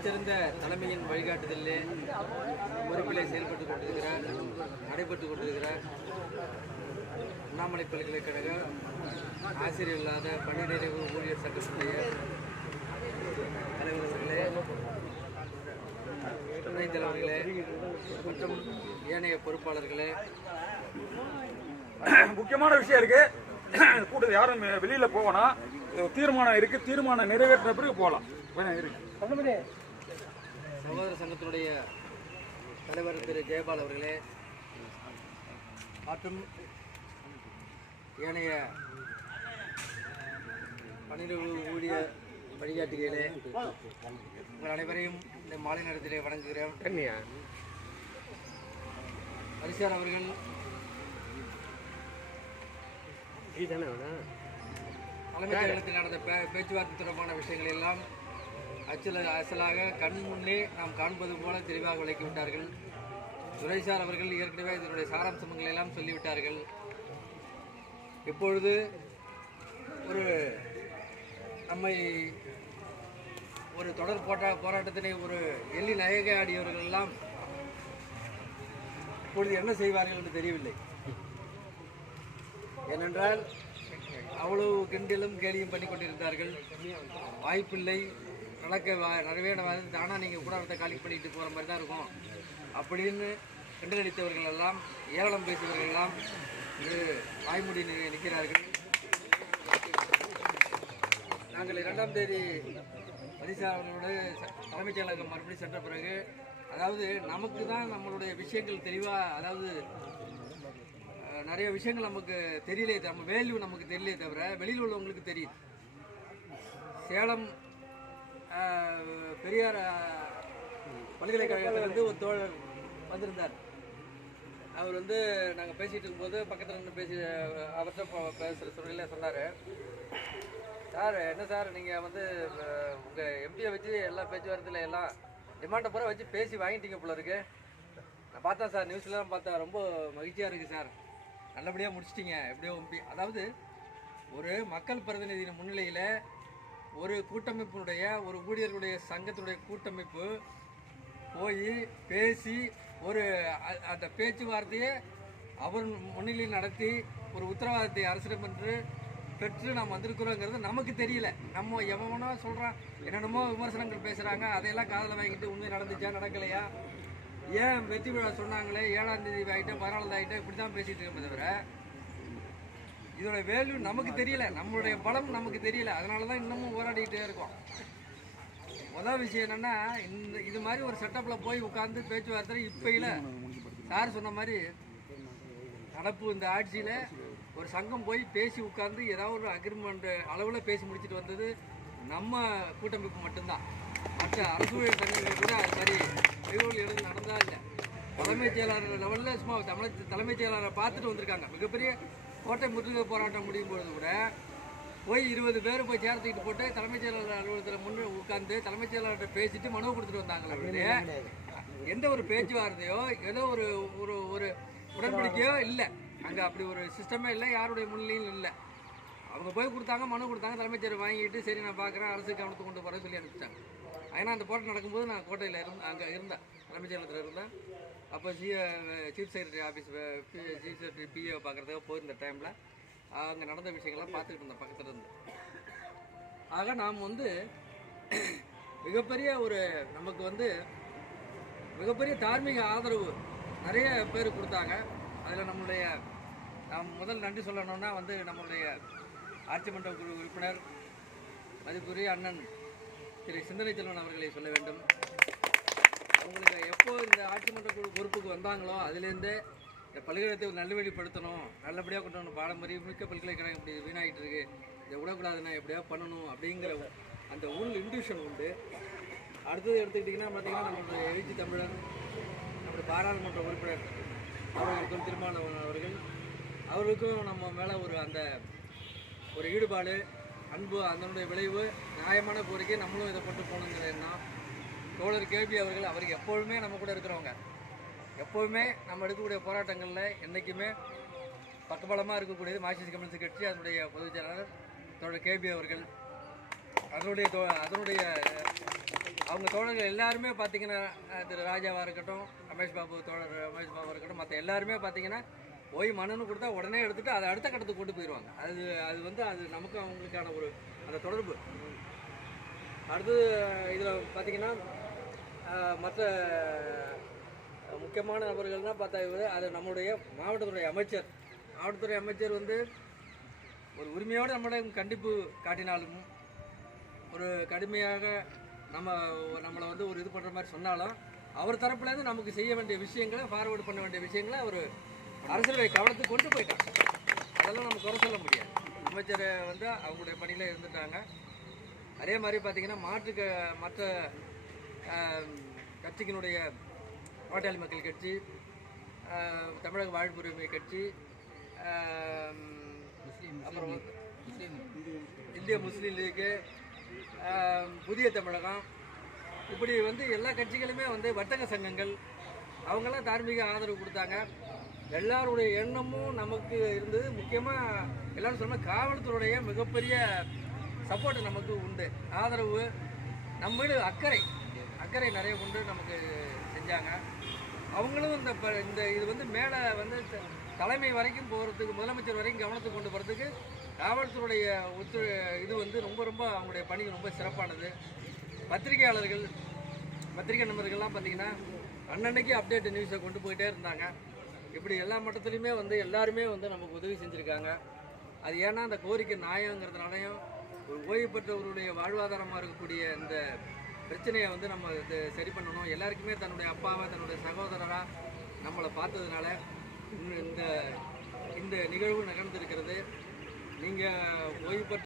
மிகச்சிறந்த தலைமையின் வழிகாட்டுதலிலே பொறுப்பிலே செயல்பட்டுக் கொண்டிருக்கிறார் நடைபெற்றுக் கொண்டிருக்கிறார் அண்ணாமலை பல்கலைக்கழக ஆசிரியர் இல்லாத பணி நிறைவு ஊழியர் சங்கத்துடைய தலைவர் அவர்களே, துணைத் தலைவர்களே மற்றும் ஏனைய பொறுப்பாளர்களே, முக்கியமான விஷயம் இருக்கு. கூட்டத்தில் யாரும் வெளியில போவனா தீர்மானம் இருக்கு. தீர்மானம் நிறைவேற்ற பிறகு போகலாம். சகோதர சங்கத்தினுடைய தலைவர் திரு ஜெயபால் அவர்களே மற்றும் ஏனைய பணிநிறைவு ஊழியர் வழிகாட்டுகளே, உங்கள் அனைவரையும் இந்த மாலை நேரத்திலே வணங்குகிறேன். ஹரிசார் அவர்கள் தலைமைச் செயலகத்தில் நடந்த பேச்சுவார்த்தை தொடர்பான விஷயங்கள் எல்லாம் அசலாக கண் முன்னே நாம் காண்பது போல தெளிவாக விளக்கிவிட்டார்கள். துரைசார் அவர்கள் ஏற்கனவே இதனுடைய சாராம்சங்களை எல்லாம் சொல்லிவிட்டார்கள். இப்பொழுது நம்மை ஒரு தொடர் போராட்டத்தினை ஒரு எள்ளி நயகையாடியவர்கள் எல்லாம் இப்பொழுது என்ன செய்வார்கள் என்று தெரியவில்லை. ஏனென்றால் அவ்வளவு கிண்டலும் கேலியும் பண்ணி கொண்டிருந்தார்கள். வாய்ப்பில்லை, நிறைவேற தானா நீங்கள் கூடாரத்தை காலி பண்ணிட்டு போகிற மாதிரி தான் இருக்கும் அப்படின்னு கிண்டலடித்தவர்கள் எல்லாம், ஏளனம் பேசியவர்கள் எல்லாம் வாய்மூடி நிற்கிறார்கள். நாங்கள் 2ஆம் தேதி ஹரிசார் அவர்களோட தலைமைச் செயலகம் மறுபடியும் சென்ற பிறகு, அதாவது நமக்கு தான் நம்மளுடைய விஷயங்கள் தெளிவாக, அதாவது நிறைய விஷயங்கள் நமக்கு தெரியலே, நம்ம வேல்யூ நமக்கு தெரியலே தவிர வெளியில் உள்ளவங்களுக்கு தெரியுது. சேலம் பெரியார் பல்கலைக்கழகத்திலிருந்து ஒரு தோழர் வந்திருந்தார். அவர் நாங்கள் பேசிகிட்டு இருக்கும்போது பக்கத்தில் இருந்து அவர்கிட்ட பேசுகிற சூழ்நிலையில் சொன்னார், சார் என்ன சார் நீங்கள் உங்கள் எம்பியை வச்சு எல்லா பேச்சுவார்த்தையில் எல்லாம் டிமாண்டை பூரா வச்சு பேசி வாங்கிட்டீங்க போல இருக்கு. நான் பார்த்தேன் சார், நியூஸ்லாம் பார்த்தா ரொம்ப மகிழ்ச்சியாக இருக்குது சார், நல்லபடியாக முடிச்சிட்டிங்க எப்படியோ எம்பி. அதாவது ஒரு மக்கள் பிரதிநிதியின் முன்னிலையில் ஒரு கூட்டமைப்பினுடைய ஒரு ஊழியர்களுடைய சங்கத்தினுடைய கூட்டமைப்பு போய் பேசி அந்த பேச்சுவார்த்தையை அவர் முன்னிலையில் நடத்தி ஒரு உத்தரவாதத்தை அரசிடம் என்று பெற்று நாம் வந்திருக்கிறோங்கிறது நமக்கு தெரியல. நம்ம எவனோ சொல்கிறான், என்னென்னமோ விமர்சனங்கள் பேசுகிறாங்க, அதையெல்லாம் காதில் வாங்கிட்டு உண்மை நடந்துச்சா நடக்கலையா, ஏன் வெற்றி விழா சொன்னாங்களே 7ஆம் தேதி ஆகிட்டேன் 14ஆம் ஆகிட்டேன் இப்படி தான் பேசிகிட்டு இருக்கோமே தவிர இதோட வேல்யூ நமக்கு தெரியல, நம்மளுடைய பலம் நமக்கு தெரியல. அதனால தான் இன்னமும் போராடிக்கிட்டே இருக்கோம். முதல் விஷயம் என்னென்னா, இது மாதிரி ஒரு செட்டப்பில் போய் உட்காந்து பேச்சுவார்த்தை இப்போ இல்லை. சார் சொன்ன மாதிரி நடப்பு இந்த ஆட்சியில் ஒரு சங்கம் போய் பேசி உட்காந்து ஏதாவது ஒரு அக்ரிமெண்ட் அளவில் பேசி முடிச்சுட்டு வந்தது நம்ம கூட்டமைப்பு மட்டும்தான். மற்ற அரசு சங்கங்கள் கூட அது மாதிரி வழிவர்கள் எழுந்து நடந்தா இல்லை. தலைமைச் செயலாளர் லெவலில் சும்மா தலைமைச் செயலாளரை பார்த்துட்டு வந்திருக்காங்க. மிகப்பெரிய கோட்டை முற்றுகை போராட்டம் முடியும் பொழுது கூட போய் 20 பேர் போய் சேர்த்துக்கிட்டு போட்டு தலைமைச் செயலாளர் அலுவலகத்தில் முன்னே உட்காந்து தலைமைச் செயலாளர்கிட்ட பேசிட்டு மனு கொடுத்துட்டு வந்தாங்களே அப்படின்னு எந்த ஒரு பேச்சுவார்த்தையோ ஏதோ ஒரு ஒரு உடன்படிக்கையோ இல்லை. அங்கே அப்படி ஒரு சிஸ்டமே இல்லை, யாருடைய முன்னிலையும் இல்லை. அவங்க போய் கொடுத்தாங்க, மனு கொடுத்தாங்க, தலைமைச் செயலர் வாங்கிட்டு சரி நான் பார்க்குறேன் அரசு கவனத்தை கொண்டு போகிறேன்னு சொல்லி அனுப்பிச்சிட்டாங்க. ஏன்னா அந்த போராட்டம் நடக்கும்போது நான் கோட்டையில் அங்கே இருந்தேன், தலைமைச் செயலகத்தில் இருந்தேன். அப்போ chief secretary office chief secretary PA பார்க்குறதுக்காக போயிருந்த டைமில் அங்கே நடந்த விஷயங்கள்லாம் பார்த்துக்கிட்டு இருந்தேன் பக்கத்தில் இருந்து. ஆக நாம் மிகப்பெரிய நமக்கு மிகப்பெரிய தார்மீக ஆதரவு நிறைய பேர் கொடுத்தாங்க. அதில் நம்மளுடைய நாம் முதல் நன்றி சொல்லணும்னா நம்மளுடைய ஆட்சி மன்ற குழு உறுப்பினர் மதிப்புரிய அண்ணன் திரு சிந்தனை செல்வன் அவர்களை சொல்ல வேண்டும். அவங்களுக்கு எப்போ இந்த ஆட்சி மன்ற குழு பொறுப்புக்கு வந்தாங்களோ அதுலேருந்தே இந்த பல்கலைக்கழகத்தை நல்வழிப்படுத்தணும், நல்லபடியாக கொண்டு வரணும், பாரம்பரியம் மிக்க பல்கலைக்கழகம் இப்படி வீணாகிட்டு இருக்குது, இதை விடக்கூடாதுன்னா எப்படியா பண்ணணும் அப்படிங்கிற அந்த உள் இன்ட்யூஷன் உண்டு. அடுத்தது எடுத்துக்கிட்டிங்கன்னா பார்த்திங்கன்னா நம்மளுடைய எழுச்சி தமிழன் நம்முடைய பாராளுமன்ற உறுப்பினர் அவர்களுக்கும் திருமாவளவன் அவர்களுக்கும் நம்ம மேலே ஒரு ஈடுபாடு அன்பு, அதனுடைய விளைவு நியாயமான கோரிக்கை, நம்மளும் இதை கொண்டு போகணுங்கிற எண்ணம். தோழர் கேபி அவருக்கு எப்பொழுதுமே நம்ம கூட இருக்கிறவங்க, எப்போவுமே நம்ம எடுக்கக்கூடிய போராட்டங்களில் என்றைக்குமே பக்கபலமாக இருக்கக்கூடியது மார்க்சிஸ்ட் கம்யூனிஸ்ட் கட்சி, அதனுடைய பொதுச் செயலாளர் தோழர் கேபி அவர்கள். அதனுடைய அவங்க தோழர்கள் எல்லாருமே பார்த்தீங்கன்னா திரு ராஜாவாக இருக்கட்டும், ரமேஷ் பாபு தோழர் ரமேஷ் பாபு இருக்கட்டும், மற்ற எல்லாருமே பார்த்தீங்கன்னா போய் மனுன்னு கொடுத்தா உடனே எடுத்துகிட்டு அதை அடுத்த கட்டத்துக்கு கொண்டு போயிடுவாங்க. அது நமக்கு அவங்களுக்கான ஒரு அந்த தொடர்பு. அடுத்தது இதில் பார்த்தீங்கன்னா மற்ற முக்கியமான நபர்கள்னால் பார்த்தா அது நம்முடைய மாவட்டத்துறை அமைச்சர் வந்து ஒரு உரிமையோடு நம்மளிடம் கண்டிப்பு காட்டினாலும், ஒரு கடுமையாக நம்மளை வந்து ஒரு இது பண்ணுற மாதிரி சொன்னாலும், அவர் தரப்புலேருந்து நமக்கு செய்ய வேண்டிய விஷயங்களை, ஃபார்வேர்டு பண்ண வேண்டிய விஷயங்களை அவர் அரசியலை கவனத்துக்கு கொண்டு போயிட்டாங்க. அதெல்லாம் நம்ம குறை சொல்ல முடியாது. அமைச்சர் வந்து அவங்களுடைய பணியில் இருந்துட்டாங்க. அதே மாதிரி பார்த்திங்கன்னா மற்ற கட்சிகளுடைய பாட்டாளி மக்கள் கட்சி, தமிழக வாழ்வுரிமை கட்சி, அப்புறம் இந்திய முஸ்லீம் லீக்கு, புதிய தமிழகம், இப்படி வந்து எல்லா கட்சிகளுமே வந்து வர்த்தக சங்கங்கள் அவங்கெல்லாம் தார்மீக ஆதரவு கொடுத்தாங்க. எல்லாருடைய எண்ணமும் நமக்கு இருந்தது. முக்கியமாக எல்லாரும் சொன்னால் காவல்துறையுடைய மிகப்பெரிய சப்போர்ட் நமக்கு உண்டு, ஆதரவு, நம்ம அக்கறை நிறைய கொண்டு நமக்கு செஞ்சாங்க. அவங்களும் இந்த இது வந்து மேலே வந்து தலைமை வரைக்கும் போகிறதுக்கு, முதலமைச்சர் வரைக்கும் கவனத்துக்கு கொண்டு போகிறதுக்கு காவல்துறையுடைய இது வந்து ரொம்ப அவங்களுடைய பணி ரொம்ப சிறப்பானது. பத்திரிகை நண்பர்கள்லாம் பார்த்திங்கன்னா அன்னன்னைக்கு அப்டேட் நியூஸை கொண்டு போயிட்டே இருந்தாங்க. இப்படி எல்லா மட்டத்துலையுமே வந்து எல்லாருமே வந்து நமக்கு உதவி செஞ்சுருக்காங்க. அது ஏன்னா அந்த கோரிக்கை நியாயங்கிறதுனாலையும், ஒரு ஓய்வு பெற்றவர்களுடைய வாழ்வாதாரமாக இருக்கக்கூடிய இந்த பிரச்சனையை வந்து நம்ம சரி பண்ணணும். எல்லாருக்குமே தன்னுடைய அப்பாவை, தன்னுடைய சகோதரராக நம்மளை பார்த்ததுனால இந்த நிகழ்வு நடந்திருக்கிறது. நீங்கள் ஓய்வு பெற்ற